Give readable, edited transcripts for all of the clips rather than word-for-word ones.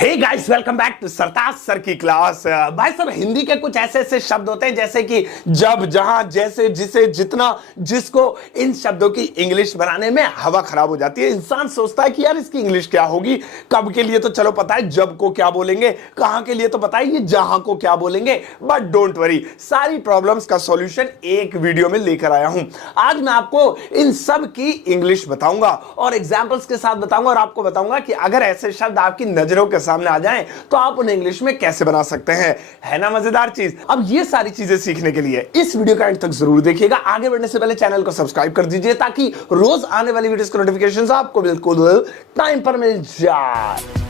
Hey guys, welcome back to Sartaj sir की class. भाई साहब, हिंदी के कुछ ऐसे ऐसे शब्द होते हैं जैसे कि जब, जहां, जैसे, जिसे, जितना, जिसको। इन शब्दों की इंग्लिश बनाने में हवा खराब हो जाती है। इंसान सोचता है कि यार इसकी इंग्लिश क्या होगी। कब के लिए तो चलो पता है जब को क्या बोलेंगे, कहां के लिए तो पता है ये जहां को क्या बोलेंगे। बट डोंट वरी, सारी प्रॉब्लम्स का सॉल्यूशन एक वीडियो में लेकर आया हूं। आज मैं आपको इन सब की इंग्लिश बताऊंगा और एग्जाम्पल्स के साथ बताऊंगा और आपको बताऊंगा कि अगर ऐसे शब्द आपकी नजरों के सामने आ जाएं तो आप उन्हें इंग्लिश में कैसे बना सकते हैं। है ना मजेदार चीज। अब ये सारी चीजें सीखने के लिए इस वीडियो का एंड तक जरूर देखिएगा। आगे बढ़ने से पहले चैनल को सब्सक्राइब कर दीजिए ताकि रोज आने वाली वीडियोस के नोटिफिकेशंस आपको बिल्कुल टाइम पर मिल जाए।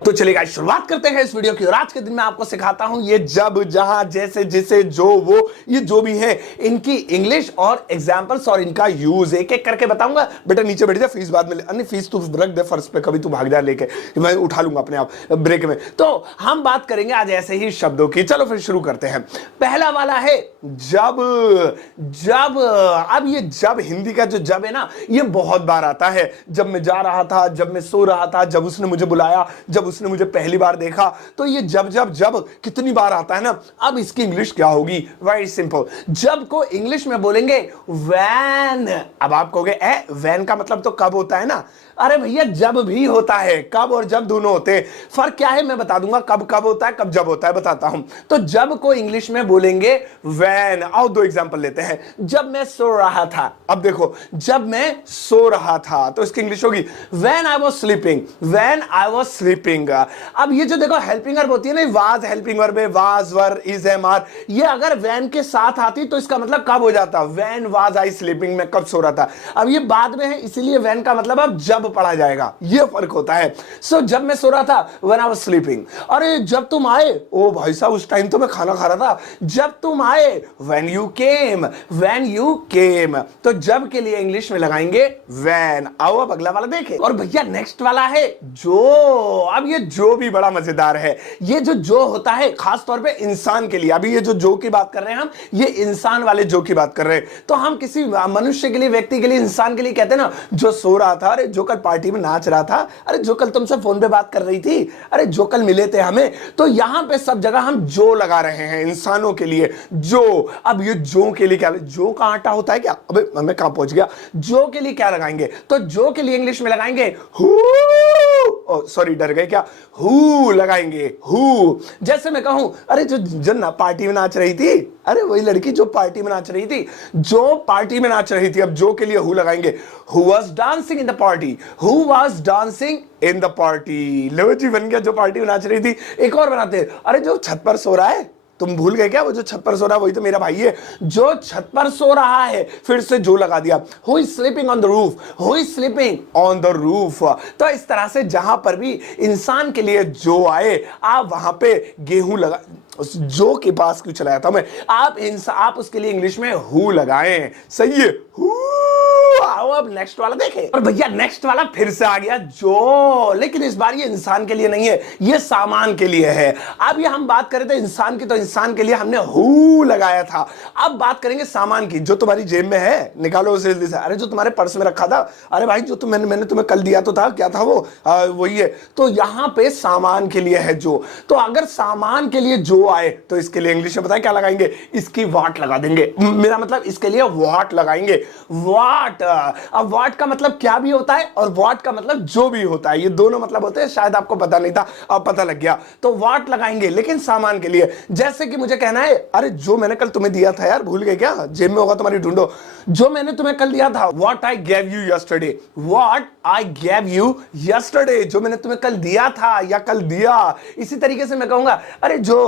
तो चलिए गाइस, शुरुआत करते हैं इस वीडियो की। और आज के दिन मैं आपको सिखाता हूं ये जब, जहां, जैसे, जिसे, जो, वो, ये जो भी है इनकी इंग्लिश और एग्जांपल्स और इनका यूज एक एक करके बताऊंगा। बेटा नीचे बैठ जा, फीस बाद में अन्य फीस तू रख दे फर्श पे, कभी तू भाग जा लेके, मैं उठा लूंगा अपने आप ब्रेक में। तो हम बात करेंगे आज ऐसे ही शब्दों की। चलो फिर शुरू करते हैं। पहला वाला है जब। जब, अब ये जब, हिंदी का जो जब है ना, ये बहुत बार आता है। जब मैं जा रहा था, जब मैं सो रहा था, जब उसने मुझे बुलाया, जब उसने मुझे पहली बार देखा। तो ये जब जब जब कितनी बार आता है ना। अब इसकी इंग्लिश क्या होगी? Very simple. जब को इंग्लिश में बोलेंगे वैन। अब आप कहोगे वैन का मतलब तो कब होता है ना। अरे भैया, जब भी होता है, कब और जब दोनों होते हैं। फर्क क्या है मैं बता दूंगा। कब कब होता है, कब जब होता है बताता हूं। तो जब को इंग्लिश में बोलेंगे वैन। आओ दो एग्जांपल लेते हैं। जब मैं सो रहा था। अब देखो, जब मैं सो रहा था तो इसकी इंग्लिश होगी when I was sleeping. When I was sleeping. अब ये जो देखो हेल्पिंग वर्ब होती है ना, वाज हेल्पिंग वर्ब है, was were is am are. ये अगर वैन के साथ आती तो इसका मतलब कब हो जाता। व्हेन वाज आई स्लीपिंग, में कब सो रहा था। अब ये बाद में है इसीलिए वैन का मतलब अब जब पढ़ा जाएगा। ये फर्क होता है। सो जब मैं सो रहा था व्हेन आई वाज स्लीपिंग। अरे जब तुम आए, ओ भाई साहब उस टाइम तो मैं खाना खा रहा था। जब तुम आए when you came. When you came. तो जब के लिए इंग्लिश में लगाएंगे व्हेन। आओ अब अगला वाला देखें। और भैया नेक्स्ट वाला है जो। अब ये जो भी बड़ा मजेदार है। ये जो होता है खास तौर पे इंसान के लिए। अभी ये जो की बात कर रहे हैं हम, ये इंसान वाले जो की बात कर रहे हैं। तो हम किसी मनुष्य के लिए, व्यक्ति के लिए, इंसान के लिए कहते हैं ना जो सो रहा था। अरे जो कल पार्टी में नाच रहा था। अरे जो कल तुमसे फोन पे बात कर रही थी। अरे जो कल मिले थे हमें। तो यहां पे सब जगह हम जो लगा रहे हैं इंसानों के लिए। जो। अब ये जो के लिए क्या, जो का आटा होता है क्या। अबे मैं कहां पहुंच गया। जो के लिए क्या लगाएंगे? तो जो के लिए इंग्लिश में लगाएंगे हु। सॉरी, डर गए क्या। हु लगाएंगे, हु। जैसे मैं कहूं अरे जो ना पार्टी में नाच रही थी। अरे वही लड़की जो पार्टी में नाच रही थी। जो पार्टी में नाच रही थी। अब जो के लिए हु लगाएंगे। Who was dancing in the party. Who was dancing in the party. लो जी, बन गया जो पार्टी में नाच रही थी। एक और बनाते हैं। अरे जो छत पर सो रहा है। तुम भूल गए क्या? वो जो छत पर सो रहा है वही तो मेरा भाई है। जो छत पर सो रहा है, फिर से जो लगा दिया। Who is sleeping on the roof? Who is sleeping on the roof? तो इस तरह से जहां पर भी इंसान के लिए जो आए, आप वहां पे गेहूं लगा। उस जो के पास क्यों चला जाता मैं। आप उसके लिए इंग्लिश में हु लगाएं। सही है, हु। आओ अब नेक्स्ट वाला देखें। और भैया नेक्स्ट वाला फिर से आ गया जो। लेकिन इस बार ये इंसान के लिए नहीं है, ये सामान के लिए है। अब ये हम बात करें थे इंसान की, तो इंसान के लिए हमने हु लगाया था। अब बात करेंगे सामान की। जो तुम्हारी जेब में है निकालो उसे जल्दी से। अरे जो तुम्हारे पर्स में रखा था। अरे भाई जो मैंने तुम्हें कल दिया तो था, क्या था वो? वही है। तो यहां पे सामान के लिए है जो। तो अगर सामान के लिए जो आए तो इसके लिए इंग्लिश में बताएं क्या लगाएंगे? इसकी वाट लगा देंगे। मेरा मतलब इसके लिए वाट लगाएंगे। वाट। अब वाट का मतलब क्या भी होता है और वाट का मतलब जो भी होता है। ये दोनों मतलब होते हैं। शायद आपको पता नहीं था, अब पता लग गया। तो वाट लगाएंगे लेकिन सामान के लिए। जैसे कि मुझे कहना है अरे जो मैंने कल तुम्हें दिया था यार, भूल गए क्या? जेब में होगा तुम्हारी, ढूंढो। जो मैंने तुम्हें कल दिया था। What I gave you yesterday. What I gave you yesterday. जो मैंने तुम्हें कल दिया था या कल दिया। इसी तरीके से मैं कहूंगा अरे जो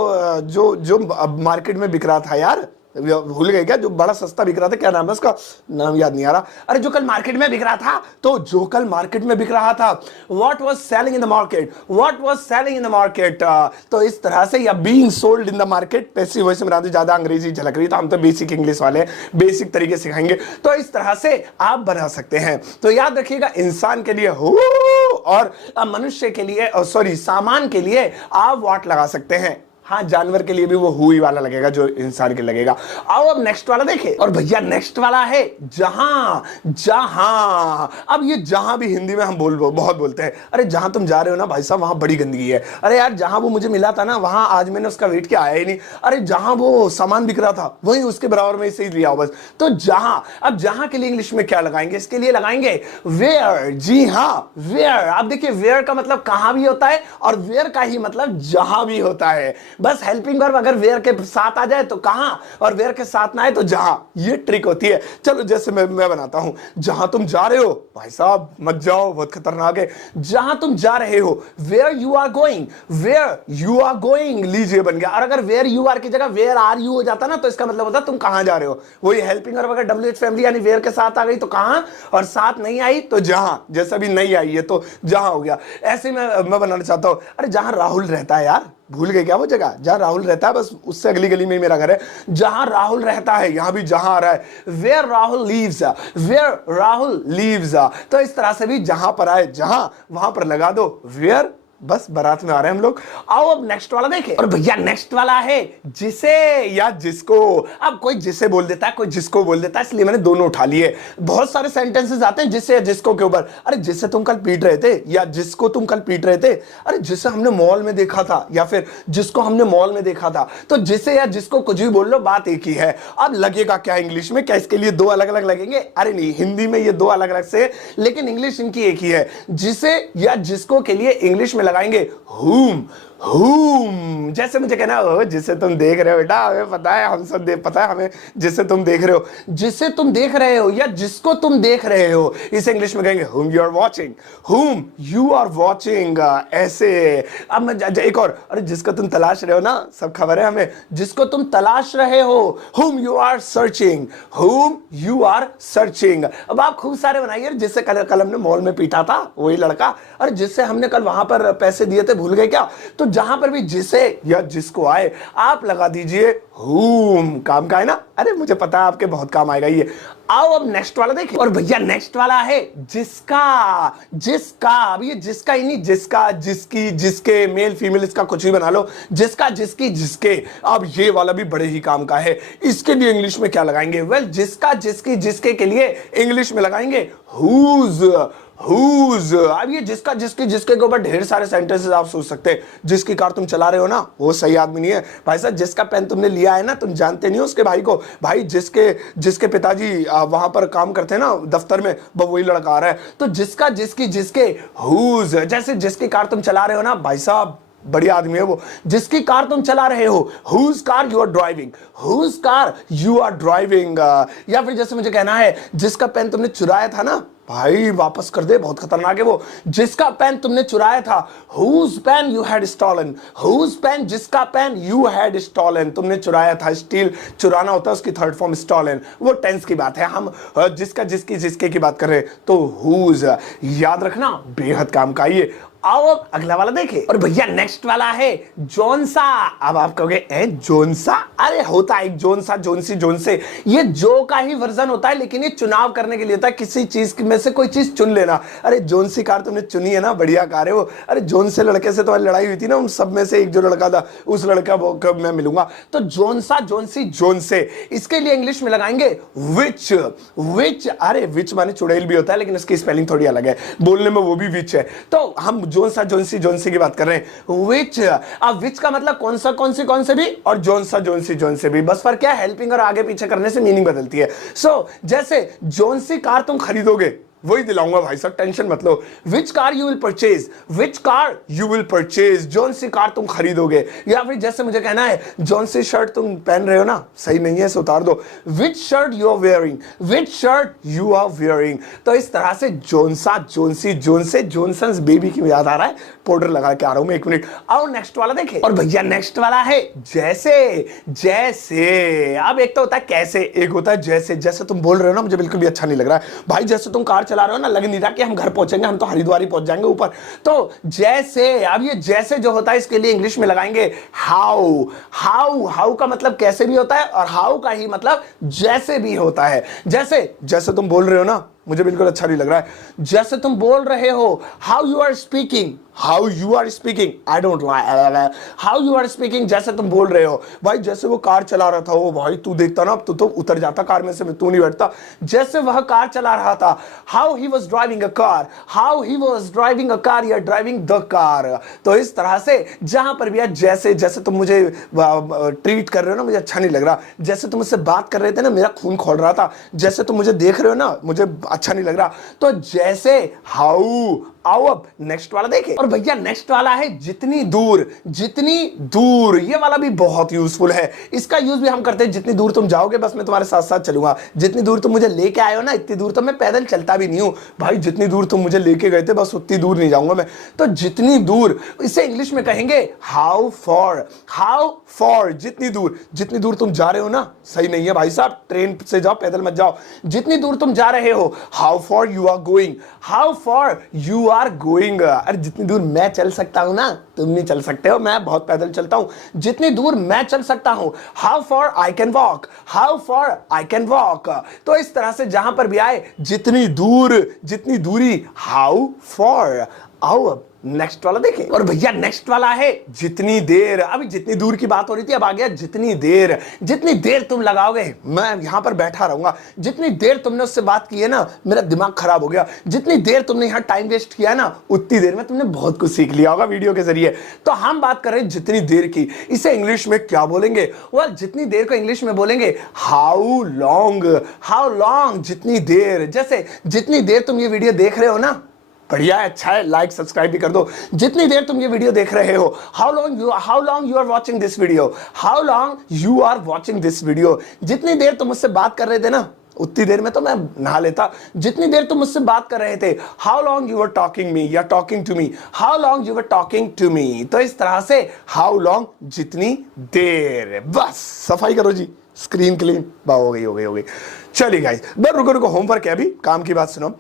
मार्केट में बिक रहा था यार, भूल गए क्या? जो बड़ा सस्ता बिक रहा था, क्या नाम है उसका? नाम याद नहीं आ रहा। अरे जो कल मार्केट में बिक रहा था। तो जो कल मार्केट में बिक रहा था। What was selling in the market. What was selling in the market. तो इस तरह से, या being sold in the market. Passive voice में ज्यादा अंग्रेजी झलक रही, तो हम तो बेसिक इंग्लिश वाले, बेसिक तरीके सिखाएंगे। तो इस तरह से आप बना सकते हैं। तो याद रखिएगा, इंसान के लिए हु और मनुष्य के लिए, सॉरी सामान के लिए आप व्हाट लगा सकते हैं। हाँ, जानवर के लिए भी वो हुई वाला लगेगा जो इंसान के लगेगा। आओ अब नेक्स्ट वाला देखें। और भैया नेक्स्ट वाला है जहां। जहां, अब ये जहां भी हिंदी में हम बहुत बोलते हैं। अरे जहां तुम जा रहे हो ना भाई साहब, वहां बड़ी गंदगी है। अरे यार जहां वो मुझे मिला था ना, वहां आज मैंने उसका वेट किया, आया ही नहीं। अरे जहां वो सामान बिक रहा था, वही उसके बराबर में इसे ही लिया बस। तो जहां, अब जहां के लिए इंग्लिश में क्या लगाएंगे? इसके लिए लगाएंगे वेयर। जी हाँ, वेयर। आप देखिए वेयर का मतलब कहां भी होता है और वेयर का ही मतलब जहां भी होता है। बस हेल्पिंग वर्ब अगर वेयर के साथ आ जाए तो कहां, और वेयर के साथ ना आए तो जहां। ये ट्रिक होती है। चलो जैसे मैं बनाता हूं, जहां तुम जा रहे हो, भाई साहब मत जाओ, बहुत खतरनाक है। जहां तुम जा रहे हो, where you are going. Where you are going, लीजिए बन गया। और अगर वेयर यू आर की जगह वेयर आर यू हो जाता ना, तो इसका मतलब होता तुम कहां जा रहे हो। वही हेल्पिंग वर्ब अगर WH फैमिली यानी वेयर के साथ आ गई तो कहां, और साथ नहीं आई तो जहां। जैसा भी नहीं आई है तो जहां हो गया। ऐसे मैं बनाना चाहता हूं, अरे जहां राहुल रहता है, यार भूल गए क्या वो जगह जहां राहुल रहता है? बस उससे अगली गली में ही मेरा घर है। जहां राहुल रहता है, यहां भी जहां आ रहा है, where Rahul lives. Where Rahul lives. तो इस तरह से भी जहां पर आए जहां, वहां पर लगा दो वेयर। बस बारात में आ रहे हैं हम लोग। आओ अब नेक्स्ट वाला देखें। और भैया नेक्स्ट वाला है जिसे या जिसको। अब कोई जिसे बोल देता है, कोई जिसको बोल देता है, इसलिए मैंने दोनों उठा लिए। बहुत सारे सेंटेंसेस आते हैं जिसे या जिसको के ऊपर। अरे जिसे तुम कल पीट रहे थे, या जिसको तुम कल पीट रहे थे। अरे जिसे हमने मॉल में देखा था, या फिर जिसको हमने मॉल में देखा था। तो जिसे या जिसको कुछ भी बोल लो, बात एक ही है। अब लगेगा क्या इंग्लिश में? क्या इसके लिए दो अलग अलग लगेंगे? अरे नहीं, हिंदी में ये दो अलग अलग से, लेकिन इंग्लिश इनकी एक ही है। जिसे या जिसको के लिए इंग्लिश में लगाएंगे whom। जैसे मुझे कहना हो, जिसे तुम देख रहे हो बेटा, हमें पता है, हम सब पता है हमें जिसे तुम देख रहे हो। जिसे तुम देख रहे हो या जिसको तुम देख रहे हो, इसे इंग्लिश में कहेंगे whom you are watching। whom you are watching। ऐसे। अब मैं एक और, अरे जिसको तुम तलाश रहे हो ना, सब खबर है हमें, जिसको तुम तलाश रहे हो, whom you are searching। whom you are searching। अब आप खूब सारे बनाइए। जिससे कल हमने मॉल में पीटा था, वही लड़का। अरे जिससे हमने कल वहां पर पैसे दिए थे, भूल गए क्या? तो जहां पर भी जिसे या जिसको आए, आप लगा दीजिए whom। काम का है ना? अरे मुझे पता है आपके बहुत काम आएगा ये। आओ अब नेक्स्ट वाला देखिए। और भैया नेक्स्ट वाला है जिसका। जिसका, अब ये जिसका ही नहीं, जिसका, जिसकी, जिसके, मेल फीमेल, इसका कुछ भी बना लो। जिसका, जिसकी, जिसके। अब ये वाला भी बड़े ही काम का है। इसके लिए इंग्लिश में क्या लगाएंगे? वेल, जिसका, जिसकी, जिसके के लिए इंग्लिश में लगाएंगे whose। अब ये जिसका, जिसकी, जिसके के ऊपर ढेर सारे सेंटेंसेस आप सोच सकते हैं। जिसकी कार तुम चला रहे हो ना, वो सही आदमी नहीं है भाई साहब। जिसका पेन तुमने लिया है ना, तुम जानते नहीं हो उसके भाई को। भाई जिसके पिताजी वहां पर काम करते हैं ना दफ्तर में, वही लड़का आ रहा है। तो जिसका, जिसकी, जिसके, हुज। जैसे जिसकी कार तुम चला रहे हो ना, भाई साहब बढ़िया आदमी है वो। जिसकी कार तुम चला रहे हो, whose car you are driving. Whose car you are driving. या फिर जैसे मुझे कहना है, जिसका पेन तुमने चुराया था ना, भाई वापस कर दे, बहुत खतरनाक है वो। जिसका पेन तुमने चुराया था, whose pen you had stolen। whose pen, जिसका पेन you had stolen, तुमने चुराया था। स्टील चुराना होता है, उसकी थर्ड फॉर्म स्टॉलन। वो टेंस की बात है, हम जिसका, जिसकी, जिसके की बात कर रहे हैं। तो whose याद रखना, बेहद काम का ये। आओ अब अगला वाला देखें। और भैया नेक्स्ट वाला है जोन सा। अब आप कहोगे जोन सा? अरे होता है जोन सा, जोनसी, जोन से। ये जो का ही वर्जन होता है, लेकिन ये चुनाव करने के लिए होता है। किसी चीज में से कोई चीज चुन लेना। अरे जोन सी कार तुमने चुनी है ना, बढ़िया कार है वो। अरे जोन से लड़के से तुम्हारी लड़ाई हुई थी ना, उन सब में से एक जो लड़का था, उस लड़का वो कब मैं मिलूंगा। तो जोन सा, जोन सी, जोन से। इसके लिए इंग्लिश में लगाएंगे विच। विच, अरे विच माने चुड़ैल भी होता है, लेकिन इसकी स्पेलिंग थोड़ी अलग है, बोलने में वो भी विच है। तो हम जोन सा, जोनसी, जोनसी की बात कर रहे हैं। विच। अब विच का मतलब कौन सा, कौन सी, कौन से भी, और जोन सा, जोनसी, जोन से भी। बस फर्क क्या है, हेल्पिंग और आगे पीछे करने से मीनिंग बदलती है। सो जैसे जोनसी कार तुम खरीदोगे, वही दिलाऊंगा भाई साहब, टेंशन मत लो। Which car you will purchase. Which car you will purchase, जोन सी कार तुम खरीदोगे। या फिर जैसे मुझे कहना है, जोन सी शर्ट तुम पहन रहे हो ना, सही नहीं है, उतार दो। Which shirt you are wearing. Which shirt you are wearing. तो इस तरह से जोन सा, जोन सी, जोन से। जॉनसन्स बेबी की याद आ रहा है, पाउडर लगा के आ रहा हूं मैं, एक मिनट। आओ नेक्स्ट वाला देखें। और भैया नेक्स्ट वाला है जैसे। जैसे, अब एक तो होता है कैसे, एक होता है जैसे। जैसे तुम बोल रहे हो ना, मुझे बिल्कुल भी अच्छा नहीं लग रहा है भाई। जैसे तुम कार चला रहे हो ना, लग नहीं रहा कि हम घर पहुंचेंगे, हम तो हरिद्वार ही पहुंच जाएंगे ऊपर। तो जैसे, अब ये जैसे जो होता है, इसके लिए इंग्लिश में लगाएंगे हाउ। हाउ, हाउ का मतलब कैसे भी होता है, और हाउ का ही मतलब जैसे भी होता है। जैसे, जैसे तुम बोल रहे हो ना, मुझे बिल्कुल अच्छा नहीं लग रहा है। जैसे तुम बोल रहे हो, how you are speaking, how you are speaking, I don't like how you are speaking, जैसे तुम बोल रहे हो भाई, जैसे वो कार चला रहा था, वो भाई तू देखता ना, तू तो उतर जाता कार में से, तू नहीं बैठता, जैसे वह कार चला रहा था, how he was driving a car, how he was driving a car, या ड्राइविंग द कार। तो इस तरह से जहां पर भी है, जैसे जैसे तुम मुझे ट्रीट कर रहे हो ना, मुझे अच्छा नहीं लग रहा, जैसे तुम मुझसे बात कर रहे थे ना, मेरा खून खोल रहा था, जैसे तुम मुझे देख रहे हो ना, मुझे अच्छा नहीं लग रहा। तो जैसे, हाउ, आओ अब नेक्स्ट वाला देखें। और भैया नेक्स्ट वाला है जितनी दूर, जितनी दूर, ये वाला भी बहुत यूजफुल है। इसका यूज भी हम करते हैं, जितनी दूर तुम जाओगे बस मैं तुम्हारे साथ साथ चलूंगा, जितनी दूर तुम मुझे लेके आए हो ना, इतनी दूर तो मैं पैदल चलता भी नहीं हूं भाई, जितनी दूर तुम मुझे लेके गए थे बस उतनी दूर नहीं जाऊंगा मैं। तो जितनी दूर, इसे इंग्लिश में कहेंगे हाउ फॉर, हाउ फॉर, जितनी दूर, जितनी दूर तुम जा रहे हो ना, सही नहीं है भाई साहब, ट्रेन से जाओ, पैदल मत जाओ, जितनी दूर तुम जा रहे हो, how far you are going, how far you are going. अरे जितनी दूर मैं चल सकता हूं ना, तुम नहीं चल सकते हो, मैं बहुत पैदल चलता हूं, जितनी दूर मैं चल सकता हूं, how for I can walk, how for I can walk. तो इस तरह से जहां पर भी आए, जितनी दूर, जितनी दूरी, हाउ फॉर। आओ अब नेक्स्ट वाला देखें। और भैया नेक्स्ट वाला है जितनी देर। अभी जितनी दूर की बात हो रही थी, अब आ गया जितनी देर। जितनी देर तुम लगाओगे, मैं यहां पर बैठा रहूंगा, जितनी देर तुमने उससे बात की है ना, मेरा दिमाग खराब हो गया, जितनी देर तुमने यहां टाइम वेस्ट किया है ना, उतनी देर में तुमने बहुत कुछ सीख लिया होगा वीडियो के जरिए। तो हम बात कर रहे हैं जितनी देर की, इसे इंग्लिश में क्या बोलेंगे? वेल, जितनी देर को इंग्लिश में बोलेंगे हाउ लॉन्ग, हाउ लॉन्ग, जितनी देर। जैसे जितनी देर तुम ये वीडियो देख रहे हो ना, बढ़िया है, अच्छा है, लाइक सब्सक्राइब भी कर दो। जितनी देर तुम ये वीडियो देख रहे हो, how long you are watching this video, how long you are watching this video. जितनी देर तुम मुझसे बात कर रहे थे ना, उतनी देर में तो मैं नहा लेता। जितनी देर तुम मुझसे बात कर रहे थे, how long you are talking me, या talking to me, how long you are talking to me. तो इस तरह से हाउ लॉन्ग, जितनी देर। बस सफाई करो जी, स्क्रीन क्लीन, हो गई। चलिए गाइस, बस रुको, होमवर्क है अभी, काम की बात सुनो।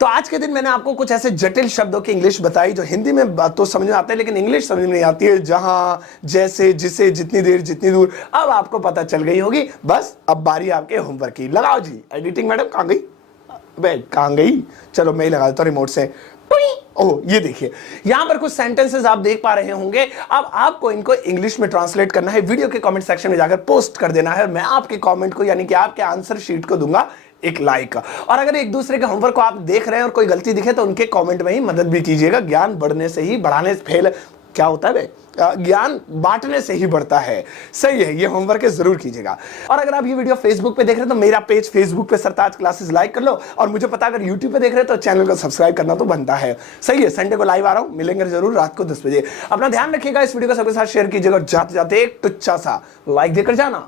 तो आज के दिन मैंने आपको कुछ ऐसे जटिल शब्दों की इंग्लिश बताई जो हिंदी में बात तो समझ में आते हैं, लेकिन इंग्लिश समझ में नहीं आती है। जहां, जैसे, जिसे, जितनी देर, जितनी दूर, अब आपको पता चल गई होगी। बस अब बारी आपके होमवर्क की। लगाओ जी, एडिटिंग मैडम कहां गई? कहां गई? चलो मैं ही लगा देता हूं रिमोट से। ओह, ये देखिए, यहां पर कुछ सेंटेंसेस आप देख पा रहे होंगे। अब आपको इनको इंग्लिश में ट्रांसलेट करना है, वीडियो के कमेंट सेक्शन में जाकर पोस्ट कर देना है, और मैं आपके कमेंट को, यानी कि आपके आंसर शीट को दूंगा एक लाइक। और अगर एक दूसरे के होमवर्क को आप देख रहे हैं और कोई गलती दिखे तो उनके कमेंट में ही मदद भी कीजिएगा। ज्ञान बढ़ने से ही, बढ़ाने से फेल क्या होता है, ज्ञान बांटने से ही बढ़ता है। सही है, ये होमवर्क है, जरूर कीजिएगा। और अगर आप ये वीडियो फेसबुक पे देख रहे हैं तो मेरा पेज फेसबुक पे सरताज क्लासेस लाइक कर लो, और मुझे पता अगर यूट्यूब पे देख रहे हैं तो चैनल को सब्सक्राइब करना तो बनता है। सही है, संडे को लाइव आ रहा हूं, मिलेंगे जरूर रात को 10 बजे। अपना ध्यान रखिएगा, इस वीडियो को सबके साथ शेयर कीजिएगा, जाते जाते एक टुच्चा सा लाइक देकर जाना।